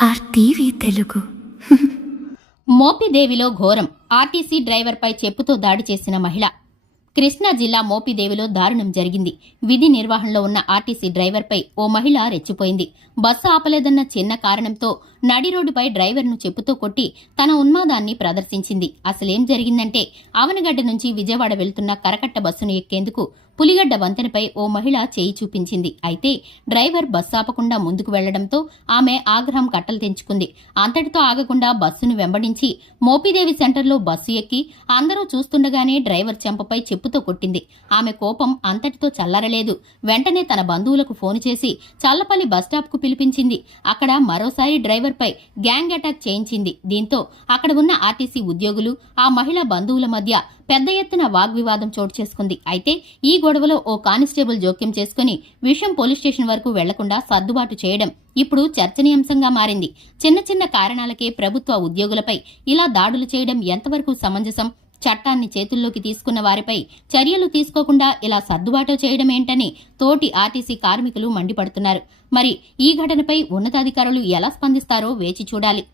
RTV Telugu. మోపిదేవిలో ఘోరం. RTC డ్రైవర్పై చెప్పుతో దాడి చేసిన మహిళ. కృష్ణా జిల్లా మోపిదేవిలో దారుణం జరిగింది. విధి నిర్వహణలో ఉన్న ఆర్టీసీ డ్రైవర్పై ఓ మహిళ రెచ్చిపోయింది. బస్సు ఆపలేదన్న చిన్న కారణంతో నడి రోడ్డుపై డ్రైవర్ను చెప్పుతో కొట్టి తన ఉన్మాదాన్ని ప్రదర్శించింది. అసలేం జరిగిందంటే, అవనగడ్డ నుంచి విజయవాడ వెళ్తున్న కరకట్ట బస్సును ఎక్కేందుకు పులిగడ్డ వంతెనపై ఓ మహిళ చేయి చూపించింది. అయితే డ్రైవర్ బస్సు ఆపకుండా ముందుకు వెళ్లడంతో ఆమె ఆగ్రహం కట్టలు తెంచుకుంది. అంతటితో ఆగకుండా బస్సును వెంబడించి మోపిదేవి సెంటర్లో బస్సు ఎక్కి అందరూ చూస్తుండగానే డ్రైవర్ చెంపపై చెప్పుతో కొట్టింది. ఆమె కోపం అంతటితో చల్లారలేదు. వెంటనే తన బంధువులకు ఫోన్ చేసి చల్లపల్లి బస్టాప్కు పిలిపించింది. అక్కడ మరోసారి డ్రైవర్పై గ్యాంగ్ అటాక్ చేయించింది. దీంతో అక్కడ ఉన్న ఆర్టీసీ ఉద్యోగులు, ఆ మహిళ బంధువుల మధ్య పెద్ద ఎత్తున వాగ్వివాదం చోటు చేసుకుంది. అయితే ఈ గొడవలో ఓ కానిస్టేబుల్ జోక్యం చేసుకుని విషయం పోలీస్ స్టేషన్ వరకు వెళ్లకుండా సర్దుబాటు చేయడం ఇప్పుడు చర్చనీయాంశంగా మారింది. చిన్న చిన్న కారణాలకే ప్రభుత్వ ఉద్యోగులపై ఇలా దాడులు చేయడం ఎంతవరకు సమంజసం? చట్టాన్ని చేతుల్లోకి తీసుకున్న వారిపై చర్యలు తీసుకోకుండా ఇలా సర్దుబాటు చేయడమేంటని తోటి ఆర్టీసీ కార్మికులు మండిపడుతున్నారు. మరి ఈ ఘటనపై ఉన్నతాధికారులు ఎలా స్పందిస్తారో వేచి చూడాలి.